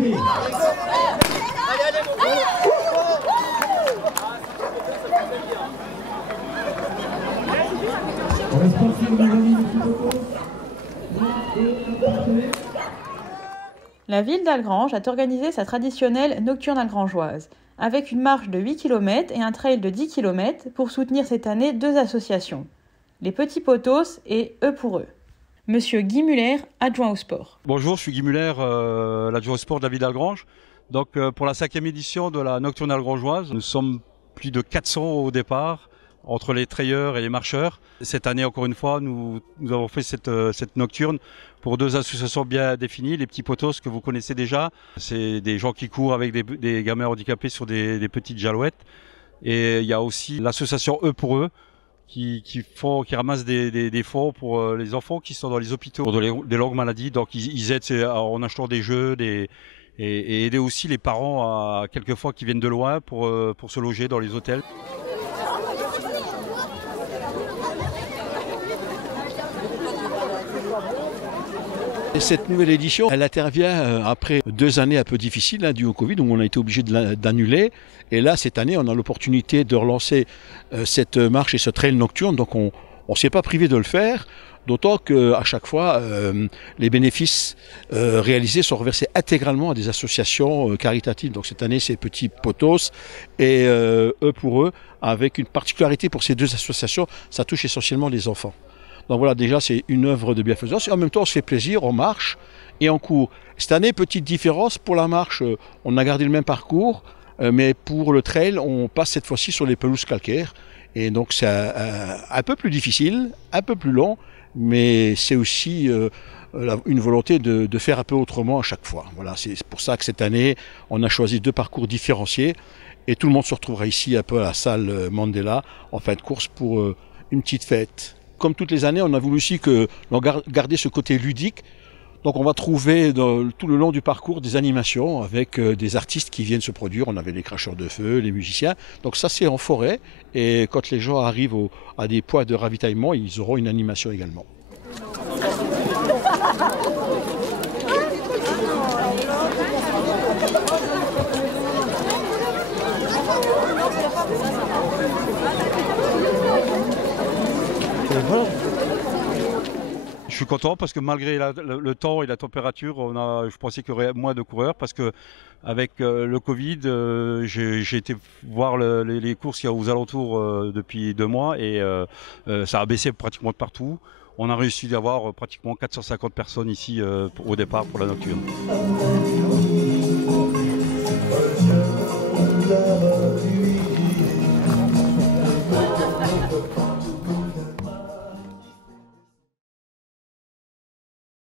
parfait. Pour les sportifs, les amis, les petits potos. La ville d'Algrange a organisé sa traditionnelle nocturne algrangeoise, avec une marche de 8 km et un trail de 10 km pour soutenir cette année 2 associations, les Petits Potos et Eux pour Eux. Monsieur Guy Muller, adjoint au sport. Bonjour, je suis Guy Muller, l'adjoint au sport de la ville d'Algrange. Donc pour la 5e édition de la nocturne algrangeoise, nous sommes plus de 400 au départ, entre les trailleurs et les marcheurs. Cette année, encore une fois, nous avons fait cette nocturne pour 2 associations bien définies. Les Petits Potos, que vous connaissez déjà, c'est des gens qui courent avec des gamins handicapés sur des petites jalouettes. Et il y a aussi l'association Eux pour Eux, qui ramassent des fonds pour les enfants qui sont dans les hôpitaux pour des longues maladies. Donc ils aident en achetant des jeux et aider aussi les parents quelquefois qui viennent de loin pour se loger dans les hôtels. Cette nouvelle édition, elle intervient après 2 années un peu difficiles dues au Covid, où on a été obligé d'annuler. Et là, cette année, on a l'opportunité de relancer cette marche et ce trail nocturne. Donc on ne s'est pas privé de le faire, d'autant qu'à chaque fois, les bénéfices réalisés sont reversés intégralement à des associations caritatives. Donc cette année, c'est Petits Potos et Eux pour Eux, avec une particularité pour ces 2 associations, ça touche essentiellement les enfants. Donc voilà, déjà c'est une œuvre de bienfaisance et en même temps on se fait plaisir, on marche et on court. Cette année, petite différence, pour la marche, on a gardé le même parcours, mais pour le trail, on passe cette fois-ci sur les pelouses calcaires. Et donc c'est un peu plus difficile, un peu plus long, mais c'est aussi une volonté de faire un peu autrement à chaque fois. Voilà, c'est pour ça que cette année, on a choisi 2 parcours différenciés et tout le monde se retrouvera ici un peu à la salle Mandela en fin de course pour une petite fête. Comme toutes les années, on a voulu aussi garder ce côté ludique. Donc on va trouver tout le long du parcours des animations avec des artistes qui viennent se produire. On avait les cracheurs de feu, les musiciens. Donc ça c'est en forêt. Et quand les gens arrivent à des points de ravitaillement, ils auront une animation également. Je suis content parce que malgré le temps et la température, je pensais qu'il y aurait moins de coureurs parce que avec le Covid, j'ai été voir les courses qu'il y a aux alentours depuis 2 mois et ça a baissé pratiquement de partout. On a réussi d'avoir pratiquement 450 personnes ici au départ pour la nocturne.